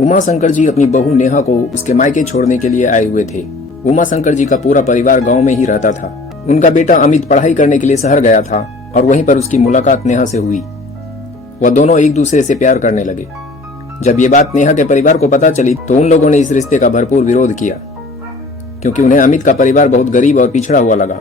उमा शंकर जी अपनी बहू नेहा को उसके मायके छोड़ने के लिए आए हुए थे। उमा शंकर जी का पूरा परिवार गांव में ही रहता था। उनका बेटा अमित पढ़ाई करने के लिए शहर गया था और वहीं पर उसकी मुलाकात नेहा से हुई। वह दोनों एक दूसरे से प्यार करने लगे। जब ये बात नेहा के परिवार को पता चली तो उन लोगों ने इस रिश्ते का भरपूर विरोध किया, क्योंकि उन्हें अमित का परिवार बहुत गरीब और पिछड़ा हुआ लगा।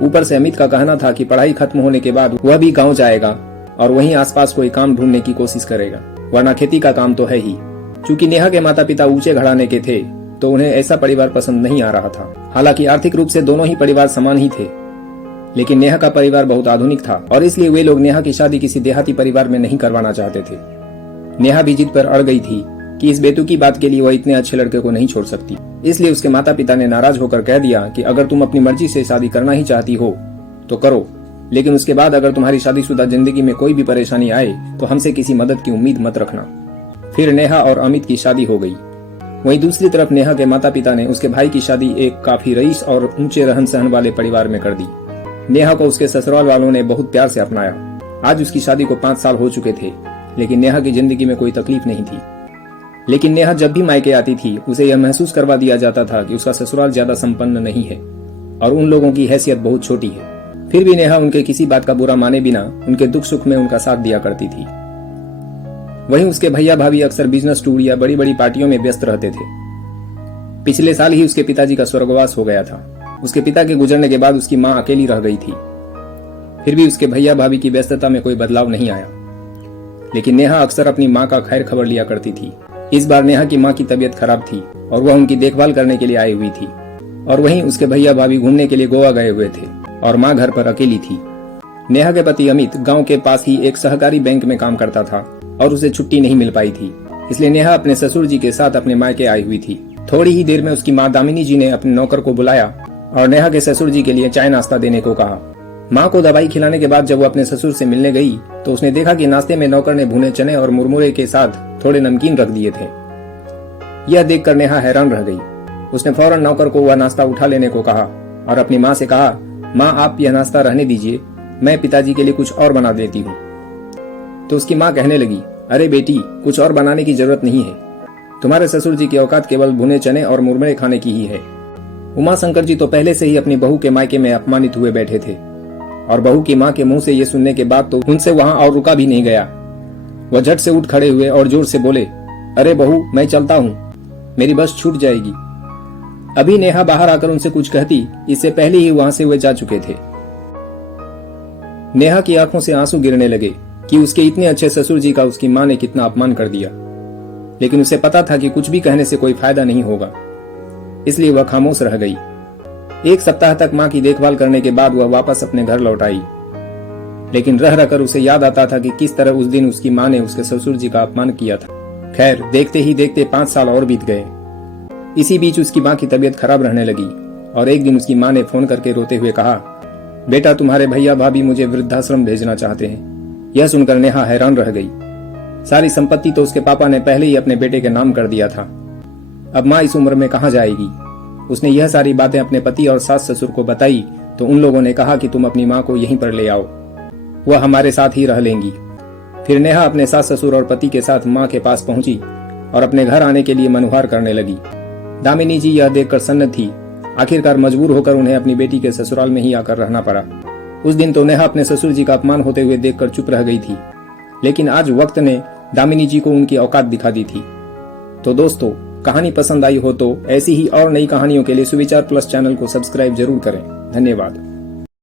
ऊपर से अमित का कहना था कि पढ़ाई खत्म होने के बाद वह भी गांव जाएगा और वहीं आसपास कोई काम ढूंढने की कोशिश करेगा, वरना खेती का काम तो है ही। चूंकि नेहा के माता पिता ऊंचे घराने के थे तो उन्हें ऐसा परिवार पसंद नहीं आ रहा था। हालांकि आर्थिक रूप से दोनों ही परिवार समान ही थे, लेकिन नेहा का परिवार बहुत आधुनिक था और इसलिए वे लोग नेहा की शादी किसी देहाती परिवार में नहीं करवाना चाहते थे। नेहा भी जिद पर अड़ गई थी कि इस बेतुकी बात के लिए वह इतने अच्छे लड़के को नहीं छोड़ सकती। इसलिए उसके माता पिता ने नाराज होकर कह दिया कि अगर तुम अपनी मर्जी से शादी करना ही चाहती हो तो करो, लेकिन उसके बाद अगर तुम्हारी शादीशुदा जिंदगी में कोई भी परेशानी आए तो हमसे किसी मदद की उम्मीद मत रखना। फिर नेहा और अमित की शादी हो गई। वहीं दूसरी तरफ नेहा के माता पिता ने उसके भाई की शादी एक काफी रईस और ऊंचे रहन सहन वाले परिवार में कर दी। नेहा को उसके ससुराल वालों ने बहुत प्यार से अपनाया। आज उसकी शादी को 5 साल हो चुके थे, लेकिन नेहा की जिंदगी में कोई तकलीफ नहीं थी। लेकिन नेहा जब भी मायके आती थी उसे यह महसूस करवा दिया जाता था कि उसका ससुराल ज्यादा संपन्न नहीं है और उन लोगों की हैसियत बहुत छोटी है। फिर भी नेहा उनके किसी बात का बुरा माने बिना उनके दुख सुख में उनका साथ दिया करती थी। वहीं उसके भैया भाभी अक्सर बिजनेस टूर या बड़ी बड़ी पार्टियों में व्यस्त रहते थे। पिछले साल ही उसके पिताजी का स्वर्गवास हो गया था। उसके पिता के गुजरने के बाद उसकी मां अकेली रह गई थी। फिर भी उसके भैया भाभी की व्यस्तता में कोई बदलाव नहीं आया, लेकिन नेहा अक्सर अपनी मां का खैर खबर लिया करती थी। इस बार नेहा की मां की तबीयत खराब थी और वह उनकी देखभाल करने के लिए आई हुई थी। और वहीं उसके भैया भाभी घूमने के लिए गोवा गए हुए थे और मां घर पर अकेली थी। नेहा के पति अमित गांव के पास ही एक सहकारी बैंक में काम करता था और उसे छुट्टी नहीं मिल पाई थी, इसलिए नेहा अपने ससुर जी के साथ अपने मायके आई हुई थी। थोड़ी ही देर में उसकी मां दामिनी जी ने अपने नौकर को बुलाया और नेहा के ससुर जी के लिए चाय नाश्ता देने को कहा। मां को दवाई खिलाने के बाद जब वो अपने ससुर से मिलने गई तो उसने देखा कि नाश्ते में नौकर ने भुने चने और मुरमुरे के साथ थोड़े नमकीन रख दिए थे। यह देखकर नेहा हैरान रह गई। उसने फौरन नौकर को वह नाश्ता उठा लेने को कहा और अपनी मां से कहा, मां आप यह नाश्ता रहने दीजिए, मैं पिताजी के लिए कुछ और बना देती हूँ। तो उसकी मां कहने लगी, अरे बेटी, कुछ और बनाने की जरूरत नहीं है, तुम्हारे ससुर जी की औकात केवल भुने चने और मुरमुरे खाने की ही है। उमा शंकर जी तो पहले से ही अपनी बहू के मायके में अपमानित हुए बैठे थे और बहू की मां के मुंह से ये सुनने के बाद तो उनसे वहां और रुका भी नहीं गया। वह झट से उठ खड़े हुए और जोर से बोले, अरे बहू, मैं चलता हूँ, मेरी बस छूट जाएगी। अभी नेहा बाहर आकर उनसे कुछ कहती, इससे पहले ही वहां से वे जा चुके थे। नेहा की आंखों से आंसू गिरने लगे कि उसके इतने अच्छे ससुर जी का उसकी मां ने कितना अपमान कर दिया, लेकिन उसे पता था कि कुछ भी कहने से कोई फायदा नहीं होगा, इसलिए वह खामोश रह गई। 1 सप्ताह तक मां की देखभाल करने के बाद वह वापस अपने घर लौट आई, लेकिन रह रहकर उसे याद आता था कि किस तरह उस दिन उसकी मां ने उसके ससुर जी का अपमान किया था। खैर, देखते ही देखते 5 साल और बीत गए। इसी बीच उसकी मां की तबीयत खराब रहने लगी और एक दिन उसकी मां ने फोन करके रोते हुए कहा, बेटा, तुम्हारे भैया भाभी मुझे वृद्धाश्रम भेजना चाहते हैं। यह सुनकर नेहा हैरान रह गई। सारी संपत्ति तो उसके पापा ने पहले ही अपने बेटे के नाम कर दिया था। अब माँ इस उम्र में कहाँ जाएगी। उसने यह सारी बातें अपने पति और सास ससुर को बताई तो उन लोगों ने कहा कि तुम अपनी माँ को यहीं पर ले आओ, वह हमारे साथ ही रह लेंगी। फिर नेहा अपने सास ससुर और पति के साथ माँ के पास पहुंची और अपने घर आने के लिए मनुहार करने लगी। दामिनी जी यह देखकर सन्न थी। आखिरकार मजबूर होकर उन्हें अपनी बेटी के ससुराल में ही आकर रहना पड़ा। उस दिन तो नेहा अपने ससुर जी का अपमान होते हुए देखकर चुप रह गई थी, लेकिन आज वक्त ने दामिनी जी को उनकी औकात दिखा दी थी। तो दोस्तों, कहानी पसंद आई हो तो ऐसी ही और नई कहानियों के लिए सुविचार प्लस चैनल को सब्सक्राइब जरूर करें। धन्यवाद।